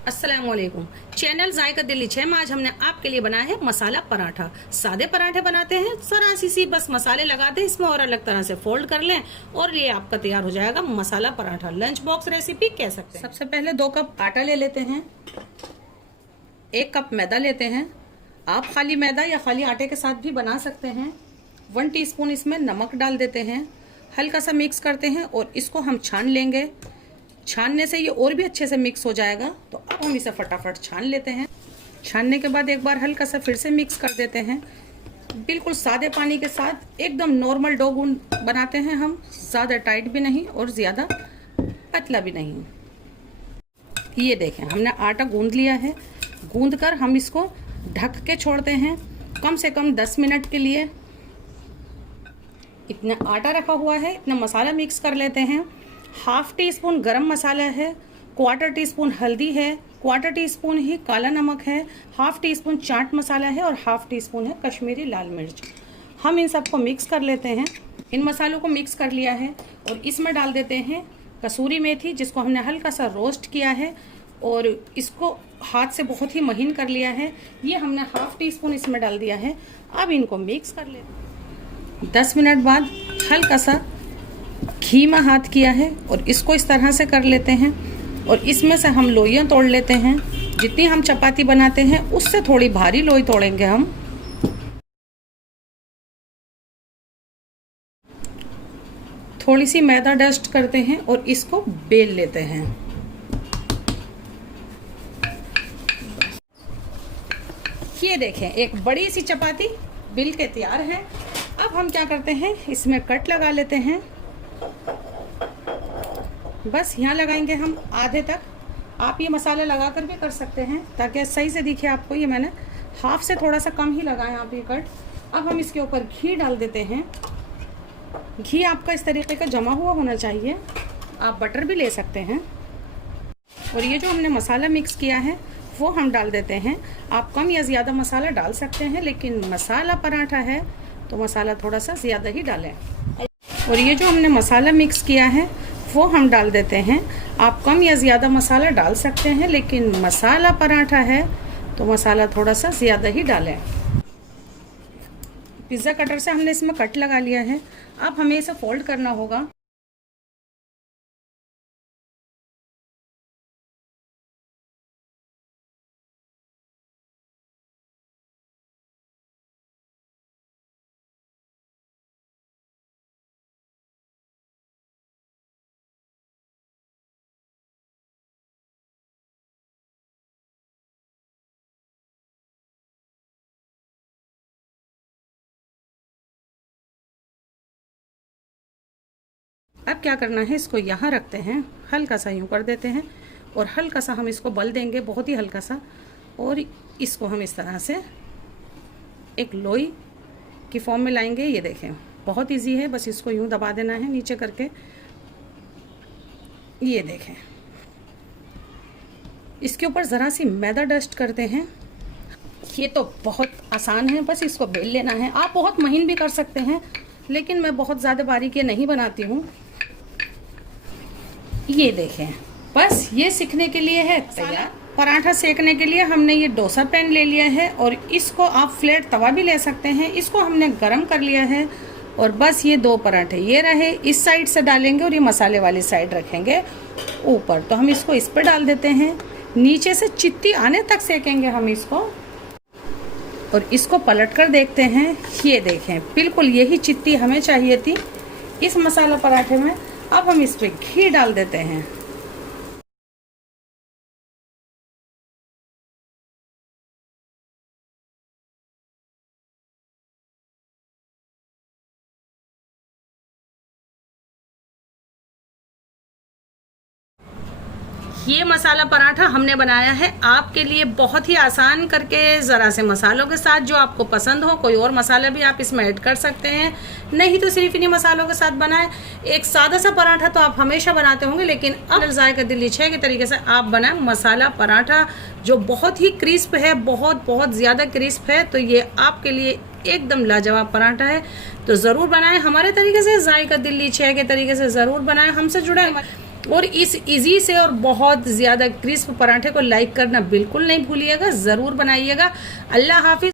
अस्सलामुअलैकुम। चैनल जायका दिल्ली 6 में आज हमने आपके लिए बनाया है मसाला पराठा। सादे पराठे बनाते हैं, जरा सी बस मसाले लगा दें इसमें और अलग तरह से फोल्ड कर लें और ये आपका तैयार हो जाएगा मसाला पराठा। लंच बॉक्स रेसिपी कह सकते हैं। सबसे पहले 2 कप आटा ले लेते हैं, 1 कप मैदा लेते हैं। आप खाली मैदा या खाली आटे के साथ भी बना सकते हैं। 1 टीस्पून इसमें नमक डाल देते हैं, हल्का सा मिक्स करते हैं और इसको हम छान लेंगे। छानने से ये और भी अच्छे से मिक्स हो जाएगा। तो अब हम इसे फटाफट छान लेते हैं। छानने के बाद एक बार हल्का सा फिर से मिक्स कर देते हैं। बिल्कुल सादे पानी के साथ एकदम नॉर्मल डो गूंद बनाते हैं हम, ज़्यादा टाइट भी नहीं और ज़्यादा पतला भी नहीं। ये देखें, हमने आटा गूंद लिया है। गूंद कर हम इसको ढक के छोड़ते हैं कम से कम 10 मिनट के लिए। इतना आटा रखा हुआ है, इतना मसाला मिक्स कर लेते हैं। 1/2 टीस्पून गरम मसाला है, 1/4 टीस्पून हल्दी है, 1/4 टीस्पून ही काला नमक है, 1/2 टीस्पून चाट मसाला है और 1/2 टीस्पून है कश्मीरी लाल मिर्च। हम इन सबको मिक्स कर लेते हैं। इन मसालों को मिक्स कर लिया है और इसमें डाल देते हैं कसूरी मेथी, जिसको हमने हल्का सा रोस्ट किया है और इसको हाथ से बहुत ही महीन कर लिया है। ये हमने 1/2 टीस्पून इसमें डाल दिया है। अब इनको मिक्स कर लेते हैं। 10 मिनट बाद हल्का सा घी में हाथ किया है और इसको इस तरह से कर लेते हैं और इसमें से हम लोइयां तोड़ लेते हैं। जितनी हम चपाती बनाते हैं उससे थोड़ी भारी लोई तोड़ेंगे हम। थोड़ी सी मैदा डस्ट करते हैं और इसको बेल लेते हैं। ये देखें, एक बड़ी सी चपाती बिल के तैयार है। अब हम क्या करते हैं, इसमें कट लगा लेते हैं। बस यहाँ लगाएंगे हम आधे तक। आप ये मसाला लगा कर भी कर सकते हैं ताकि सही से दिखे आपको। ये मैंने 1/2 से थोड़ा सा कम ही लगाया आप ये कट। अब हम इसके ऊपर घी डाल देते हैं। घी आपका इस तरीके का जमा हुआ होना चाहिए, आप बटर भी ले सकते हैं। और ये जो हमने मसाला मिक्स किया है वो हम डाल देते हैं। आप कम या ज़्यादा मसाला डाल सकते हैं, लेकिन मसाला पराठा है तो मसाला थोड़ा सा ज़्यादा ही डालें। और ये जो हमने मसाला मिक्स किया है वो हम डाल देते हैं। आप कम या ज़्यादा मसाला डाल सकते हैं, लेकिन मसाला पराठा है तो मसाला थोड़ा सा ज़्यादा ही डालें। पिज़्ज़ा कटर से हमने इसमें कट लगा लिया है। अब हमें इसे फोल्ड करना होगा। अब क्या करना है, इसको यहाँ रखते हैं, हल्का सा यूँ कर देते हैं और हल्का सा हम इसको बल देंगे, बहुत ही हल्का सा। और इसको हम इस तरह से एक लोई की फॉर्म में लाएंगे। ये देखें, बहुत इजी है, बस इसको यूँ दबा देना है नीचे करके। ये देखें, इसके ऊपर ज़रा सी मैदा डस्ट करते हैं। ये तो बहुत आसान है, बस इसको बेल लेना है। आप बहुत महीन भी कर सकते हैं, लेकिन मैं बहुत ज़्यादा बारीक ये नहीं बनाती हूँ। ये देखें, बस ये सीखने के लिए है तैयार। पराठा सेकने के लिए हमने ये डोसा पैन ले लिया है और इसको आप फ्लैट तवा भी ले सकते हैं। इसको हमने गरम कर लिया है और बस ये 2 पराठे ये रहे, इस साइड से डालेंगे और ये मसाले वाली साइड रखेंगे ऊपर। तो हम इसको इस पर डाल देते हैं, नीचे से चित्ती आने तक सेकेंगे हम इसको और इसको पलट कर देखते हैं। ये देखें, बिल्कुल यही चित्ती हमें चाहिए थी इस मसाला पराठे में। अब हम इस पर घी डाल देते हैं। ये मसाला पराठा हमने बनाया है आपके लिए बहुत ही आसान करके, ज़रा से मसालों के साथ जो आपको पसंद हो। कोई और मसाला भी आप इसमें ऐड कर सकते हैं, नहीं तो सिर्फ इन्हीं मसालों के साथ बनाएं। एक सादा सा पराठा तो आप हमेशा बनाते होंगे, लेकिन अब जायका दिल्ली 6 के तरीके से आप बनाएं मसाला पराठा जो बहुत ही क्रिस्प है, बहुत ज़्यादा क्रिस्प है। तो ये आपके लिए एकदम लाजवाब पराठा है। तो ज़रूर बनाएं हमारे तरीके से, जायका दिल्ली 6 के तरीके से ज़रूर बनाएं। हमसे जुड़े और इस इजी से और बहुत ज़्यादा क्रिस्प पराठे को लाइक करना बिल्कुल नहीं भूलिएगा, ज़रूर बनाइएगा। अल्लाह हाफिज।